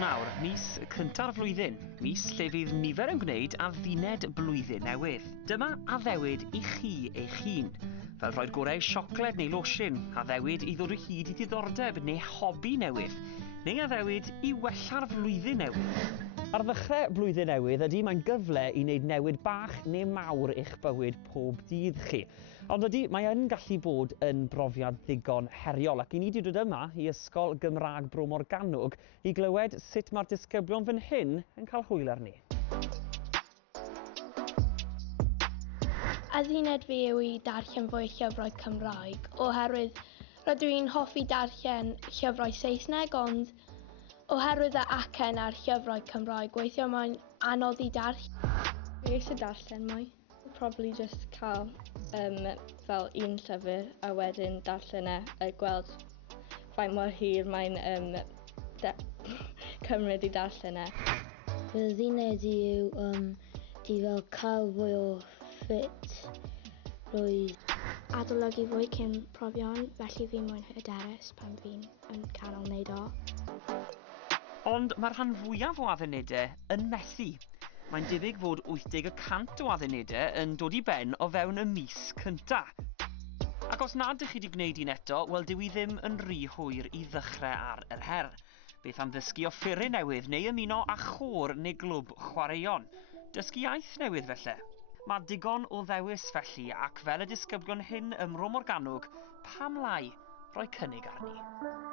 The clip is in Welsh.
Ionawr, mis cynta'r flwyddyn, mis lle fydd nifer yn gwneud adduned blwyddyn newydd. Dyma addewid i chi eich hun, fel rhoi'r gorau siocled neu losin, addewid i ddod o hyd i ddiddordeb neu hobi newydd, neu addewid i wella'r flwyddyn newydd. Ar ddechrau blwyddyn newydd ydy mae'n gyfle i wneud newid bach neu mawr eich bywyd pob dydd chi. Ond ydy, mae yn gallu bod yn brofiad ddigon heriol ac i ni wedi dod yma i Ysgol Gymraeg Bro Morgannwg i glywed sut mae'r disgyblion fan hyn yn cael hwyl arni. Adduned fi yw i darllen fwy llyfrau Cymraeg oherwydd rydw i'n hoffi darllen llyfrau Saesneg, ond oherwydd y acen ar llyfrau Cymraeg, weithio mae'n anodd i darllen. Fi eisiau darllen mwy. Probably just cael fel un llyfr a wedyn darllen a gweld faint mor hir mae'n cymryd i darllen e. Fy adduned i yw i fel cael fwy o ffit rwydd. Adolygu fwy cyn profion, felly fi mwyn hyderus pan fi'n canol wneud o. Ond mae'r rhan fwyaf o addunedau yn methu. Mae'n debyg fod 80% o addunedau yn dod i ben o fewn y mis cynta. Ac os nad ydych chi wedi gwneud un eto, wel dyw i ddim yn rhy hwyr i ddechrau ar yr her. Beth am ddysgu offeryn newydd neu ymuno â chôr neu glwb chwaraeon. Dysgu iaith newydd felly. Mae digon o ddewis felly ac fel y disgyblion hyn ym Mro Morgannwg, pam lai roi cynnig arni.